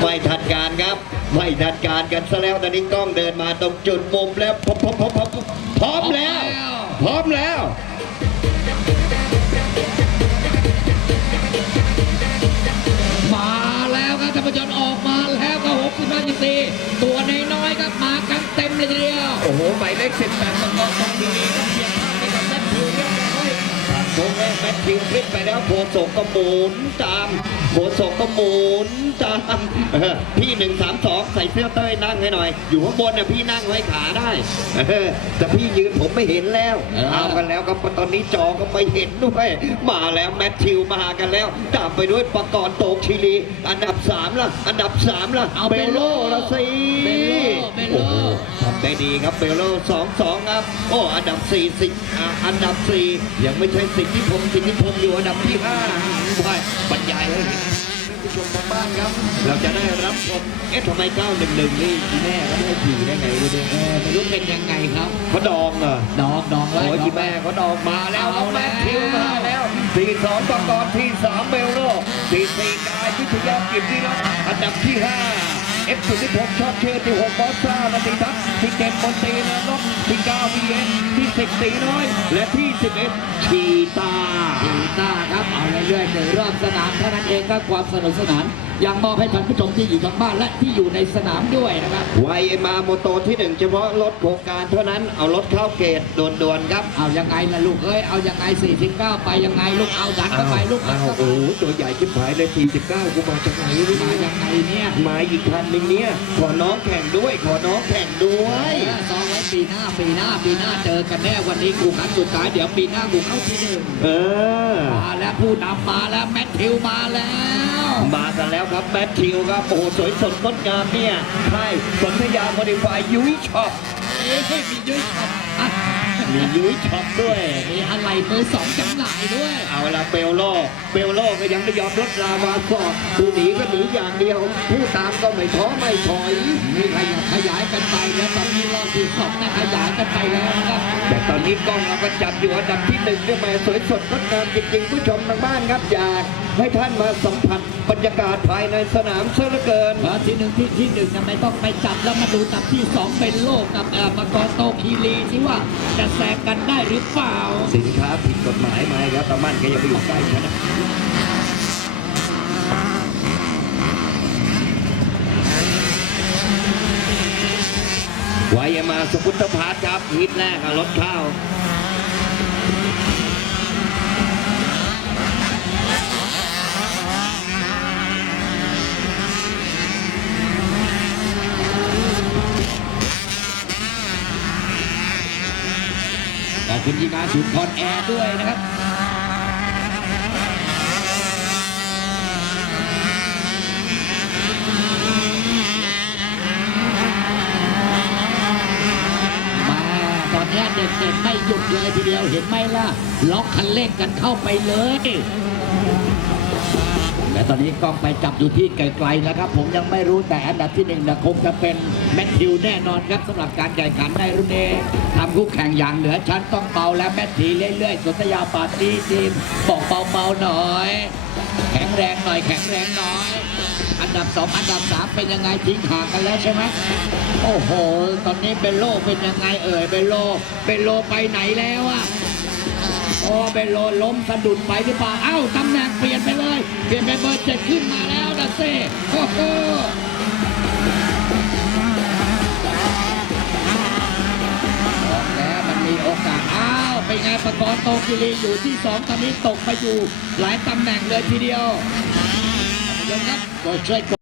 ไม่ทันการครับ ไม่ทันการกันซะแล้วตอนนี้กล้องเดินมาตรงจุดมุมแล้วพร้อมพร้อมพร้อมพร้อมพร้อมแล้ว พร้อมแล้วมาแล้วครับท่านผู้ชมออกมาแล้วก็หกสิบห้าจุดสี่ตัวน้อยๆครับมากันเต็มเลยทีเดียว โอ้โหหมายเลขสิบแปดประกอบตรงดีๆครับ ค้งแรกแมทธิวพลิกไปแล้วโคศกก็หมุนตามโคศกก็หมุนตามเออพี่หนึ่งสามสองใส่เสื้อเต้ยนั่งให้หน่อย อยู่ข้างบนน่ะพี่นั่งไว้ขาได้เออแต่พี่ยืนผมไม่เห็นแล้วเอากันแล้วครับตอนนี้จอก็ไม่เห็นด้วย มาแล้วแมทธิวมากันแล้วตามไปด้วยประกรณ์โตคิรีอันดับสามล่ะ อันดับสามล่ะเอาเบเบลลโลโล่ละสิเบลโล่ ได้ดีครับเบลโลสองสองครับ โอ้อันดับสี่สิอ่าอันดับสี่ยังไม่ใช่สิทธิพงศ์สิทธิพงศ์อยู่อันดับที่ห้าไปบรรยายให้เห็นท่านผู้ชมทางบ้านครับ เราจะได้รับชมเอ๊ะทำไม911นี่แม่ก็ไม่ให้ขี่ได้ไงวะเนี่ยเออไม่รู้เป็นยังไงครับเขาดองเหรอดองดองไว้โอ้ยดที่งไว้แม่เขาดองมาแล้วเอาแมแล้วทธิวมาแล้วสี่สองประกอบที่สามเบลโลสี่สี่กายพิทยากิจที่รัตน์อันดับที่ห้า เอฟสุทธิพงศ์ชอบเชื่อที่หกบอสซ่าและติทัศน์ที่เจ็ดมนตรีนรกที่เก้าวีเอ็นที่สิบตีน้อย และที่สิบเอ็ดชีตาทีหน้าครับเอาเรื่อยๆหนึ่งรอบสนามเท่านั้นเองครับความสนุกสนาน ยังมอบให้ท่านผู้ชมที่อยู่ทางบ้านและที่อยู่ในสนามด้วยนะครับไวเอ็มอาโมโตที่หนึ่งเฉพาะรถโครงการเท่านั้นเอารถเข้าเกตด่วนๆครับ เอายังไงล่ะลูกเอ้ย เอายังไง 49 ไปยังไงลูกเอาดันเข้าไปลูกอ้าเอาวเข้าไปโอ้โหตัวใหญ่ชิบหายเลย 49กูมาจากไหนรู้ไหมมายังไงเนี่ยมาอีกคันหนึ่งเนี่ย ขอน้องแข่งด้วย ขอน้องแข่งด้วย เออซ้อมไว้ปีหน้าปีหน้าปีหน้าเจอกันแน่วันนี้กูครั้งสุดท้ายเดี๋ยวปีหน้ากูเข้าที่หนึ่งเออ มาแล้วผู้นำมาแล้วแมทธิวมาแล้ว มากันแล้วครับแมทธิวครับโอ้โหสวยสดงดงามเนี่ยใช่สนธยาโมดิฟายยุ้ยช็อปเอ้ยมียุ้ยช็อปอะมียุ้ยช็อปด้วย มีอะไรมือสองจำหน่ายด้วย เอาละเบลโลเบลโลก็ยังไม่ยอมลดราวาสอดผู้หนีก็หนีอย่างเดียวผู้ตามก็ไม่ท้อไม่ถอยมีขยับขยายกันไปแล้วตอนนี้รอบที่สองนะขยายกันไปแล้วนะครับแต่ตอนนี้กล้องเราก็จับอยู่อันดับที่หนึ่งด้วยแม่สวยสดงดงามจริงๆผู้ชมทางบ้านครับอยาก ให้ท่านมาสัมผัสบรรยากาศภายในสนามเสียเหลือเกินเออที่หนึ่งที่ที่หนึ่งทำไมต้องไปจับแล้วมาดูจับที่สองเป็นโลกกับเอ่อมังกรโตคีรีที่ว่าจะแซงกันได้หรือเปล่า สินค้าผิดกฎหมายไหมครับตามั่นก็ยังไปอยู่ใกล้ฉันนะไวมาสกุตพาร์ทครับฮิตแรกอะรถเข้าข คุณทีมาสุนทรแอร์ด้วยนะครับมาตอนเนี้ยเด็กๆไม่หยุดเลยทีเดียวเห็นไหมล่ะ ล็อกคันเร่งกันเข้าไปเลยและตอนนี้กล้องไปจับอยู่ที่ไกลๆนะครับ ผมยังไม่รู้แต่อันดับที่หนึ่งนะคงจะเป็นแมทธิวแน่นอนครับสำหรับการแข่งขันในรุ่นนี้ทำ คู่แข่งอย่างเหนือชั้นต้องเบาและแมททีเรื่อยๆสนธยาปาร์ตี้ทีมบอกเบาๆหน่อย แข็งแรงหน่อยแข็งแรงหน่อย อันดับสองอันดับสามเป็นยังไงทิ้งห่างกันแล้วใช่ไหมโอ้โห ตอนนี้เบลโลเป็นยังไงเอ่ยเบลโลเบลโลไปไหนแล้วอะโอ้เบลโลล้มสะดุดไปหรือเปล่าเอ้าตำแหน่งเปลี่ยนไปเลย เปลี่ยนเป็นเบอร์เจ็ดขึ้นมาแล้วนะเซ่โอ้โห อ้าวเป็นประกรณ์โตกิรีอยู่ที่สองตอนนี้ตกไปอยู่หลายตำแหน่งเลยทีเดียวท่านผู้ชมครับก็ช่วยกด